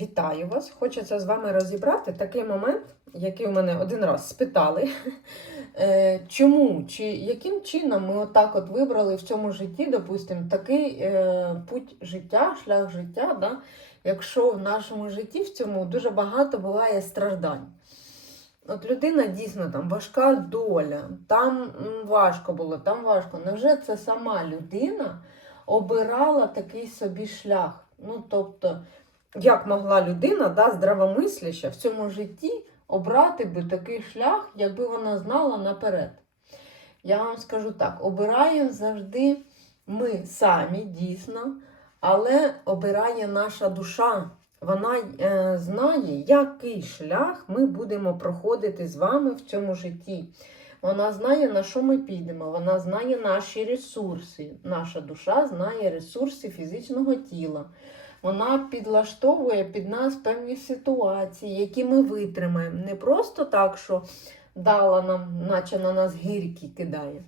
Вітаю вас! Хочеться з вами розібрати такий момент, який у мене один раз спитали. Е, Чому чи яким чином ми отак от вибрали в цьому житті, допустимо, такий е, путь життя, шлях життя, да? якщо в нашому житті в цьому дуже багато буває страждань. От людина дійсно там важка доля, там важко було, там важко. Невже це сама людина обирала такий собі шлях? Ну, тобто, як могла людина, да, здравомисляща в цьому житті обрати би такий шлях, якби вона знала наперед? Я вам скажу так: обираємо завжди ми самі, дійсно, але обирає наша душа. Вона е, знає, який шлях ми будемо проходити з вами в цьому житті. Вона знає, на що ми підемо, вона знає наші ресурси. Наша душа знає ресурси фізичного тіла. Вона підлаштовує під нас певні ситуації, які ми витримаємо. Не просто так, що дала нам, наче на нас гірки кидає.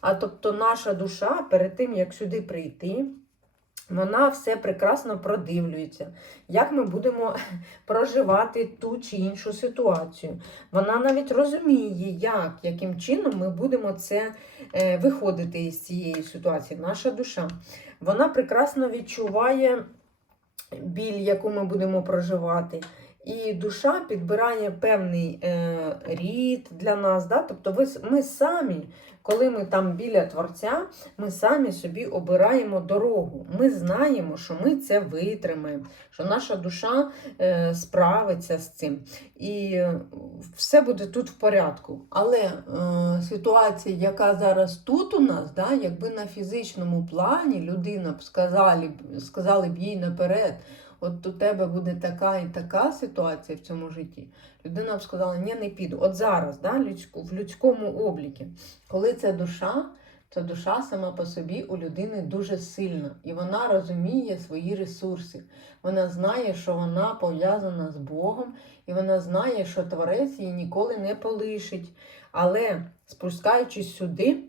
А тобто наша душа перед тим, як сюди прийти, вона все прекрасно продивлюється, як ми будемо проживати ту чи іншу ситуацію. Вона навіть розуміє, як, яким чином ми будемо це е, виходити із цієї ситуації. Наша душа. Вона прекрасно відчуває біль, яку ми будемо проживати. І душа підбирає певний е, рід для нас. Да? Тобто ви, ми самі, коли ми там біля Творця, ми самі собі обираємо дорогу. Ми знаємо, що ми це витримаємо, що наша душа е, справиться з цим. І все буде тут в порядку. Але е, ситуація, яка зараз тут у нас, да, якби на фізичному плані людина б сказали, сказали б їй наперед. От у тебе буде така і така ситуація в цьому житті. Людина б сказала, ні, не піду. От зараз, да, людську, в людському облікі, коли це душа, то душа сама по собі у людини дуже сильна. І вона розуміє свої ресурси. Вона знає, що вона пов'язана з Богом, і вона знає, що Творець її ніколи не полишить. Але спускаючись сюди,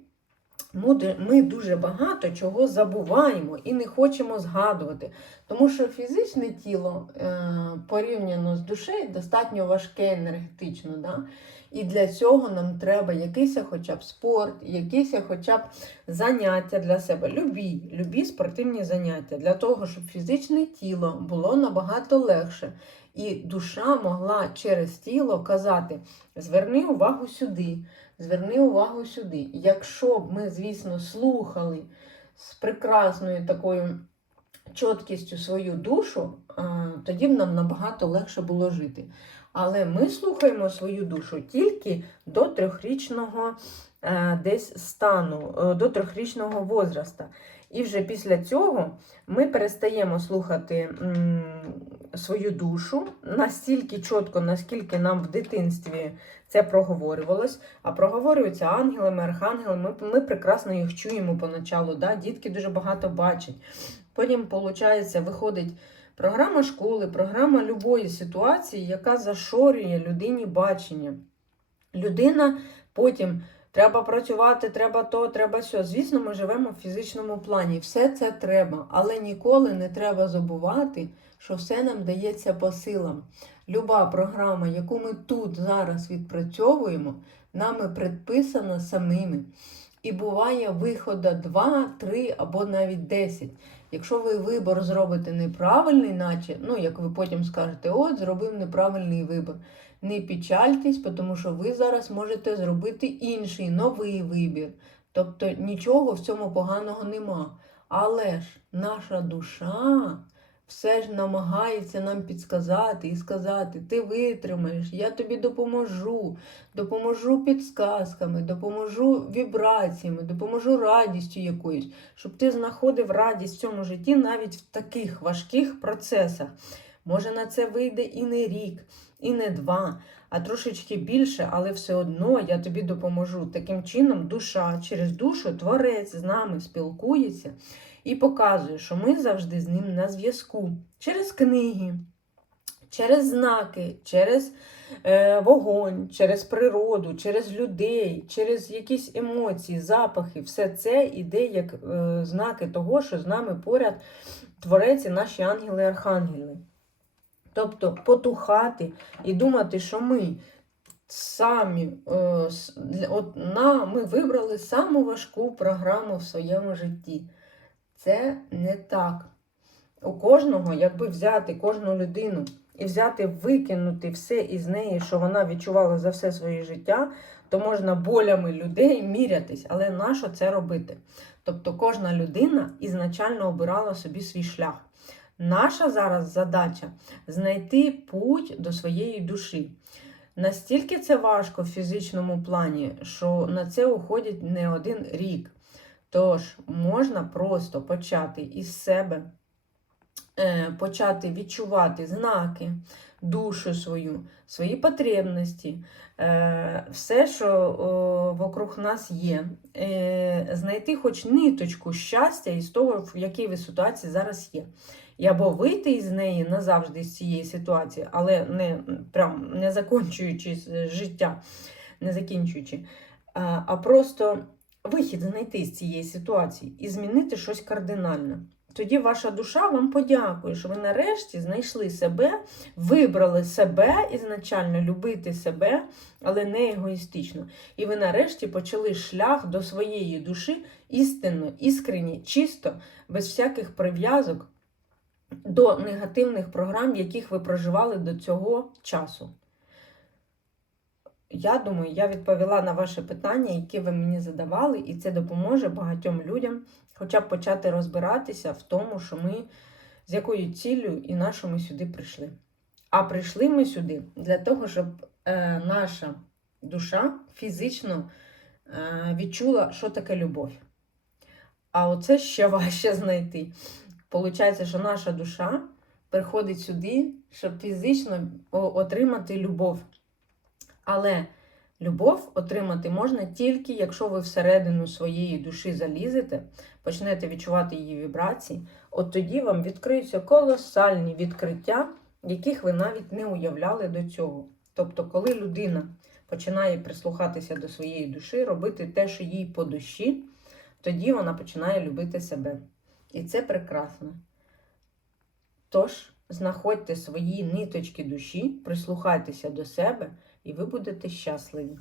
ми- дуже багато чого забуваємо і не хочемо згадувати. Тому що фізичне тіло е, порівняно з душею достатньо важке енергетично. Да? І для цього нам треба якийсь хоча б спорт, якісь хоча б заняття для себе. Любі, любі спортивні заняття, для того, щоб фізичне тіло було набагато легше. І душа могла через тіло казати: зверни увагу сюди, зверни увагу сюди. Якщо б ми, звісно, слухали з прекрасною такою чіткістю свою душу, тоді б нам набагато легше було жити. Але ми слухаємо свою душу тільки до трьохрічного е, десь стану, е, до трьохрічного возраста. І вже після цього ми перестаємо слухати свою душу настільки чітко, наскільки нам в дитинстві це проговорювалось. А проговорюються ангелами, архангелами. Ми, ми прекрасно їх чуємо поначалу. Да? Дітки дуже багато бачать. Потім, виходить, виходить програма школи, програма любої ситуації, яка зашорює людині бачення. Людина потім треба працювати, треба то, треба сьо. Звісно, ми живемо в фізичному плані. Все це треба, але ніколи не треба забувати, що все нам дається по силам. Люба програма, яку ми тут зараз відпрацьовуємо, нами предписана самими. І буває виходу 2, 3 або навіть 10. Якщо ви вибор зробите неправильний, наче, ну як ви потім скажете, от зробив неправильний вибір. Не печальтесь, тому що ви зараз можете зробити інший новий вибір. Тобто нічого в цьому поганого нема. Але ж наша душа все ж намагається нам підсказати і сказати: ти витримаєш, я тобі допоможу, допоможу підсказками, допоможу вібраціями, допоможу радістю якоюсь, щоб ти знаходив радість в цьому житті навіть в таких важких процесах. Може, на це вийде і не рік, і не два, а трошечки більше, але все одно я тобі допоможу. Таким чином, душа через душу творець з нами спілкується і показує, що ми завжди з ним на зв'язку через книги, через знаки, через е, вогонь, через природу, через людей, через якісь емоції, запахи. Все це іде як е, знаки того, що з нами поряд творець і наші ангели-архангели. Тобто потухати і думати, що ми самі е, от, на, ми вибрали саму важку програму в своєму житті. Це не так. У кожного, якби взяти кожну людину і взяти, викинути все із неї, що вона відчувала за все своє життя, то можна болями людей мірятись, але нащо це робити? Тобто кожна людина ізначально обирала собі свій шлях. Наша зараз задача знайти путь до своєї душі. Настільки це важко в фізичному плані, що на це уходить не один рік. Тож можна просто почати із себе, почати відчувати знаки, душу свою, свої потребності, е, все, що вокруг нас є, е, знайти хоч ниточку щастя із того, в якій ви ситуації зараз є. І або вийти із неї назавжди з цієї ситуації, але не прям не закінчуючи життя, не закінчуючи, а, просто вихід знайти з цієї ситуації і змінити щось кардинальне. Тоді ваша душа вам подякує, що ви нарешті знайшли себе, вибрали себе ізначально любити себе, але не егоїстично. І ви нарешті почали шлях до своєї душі істинно, іскренні, чисто, без всяких прив'язок до негативних програм, яких ви проживали до цього часу. Я думаю, я відповіла на ваше питання, які ви мені задавали, і це допоможе багатьом людям хоча б почати розбиратися в тому, що ми з якою ціллю і на що ми сюди прийшли. А прийшли ми сюди для того, щоб е, наша душа фізично е, відчула, що таке любов. А оце ще важче знайти. Получається, що наша душа приходить сюди, щоб фізично отримати любов. Але любов отримати можна тільки, якщо ви всередину своєї душі залізете, почнете відчувати її вібрації, от тоді вам відкриються колосальні відкриття, яких ви навіть не уявляли до цього. Тобто, коли людина починає прислухатися до своєї душі, робити те, що їй по душі, тоді вона починає любити себе. І це прекрасно. Тож, знаходьте свої ниточки душі, прислухайтеся до себе, і ви будете щасливі.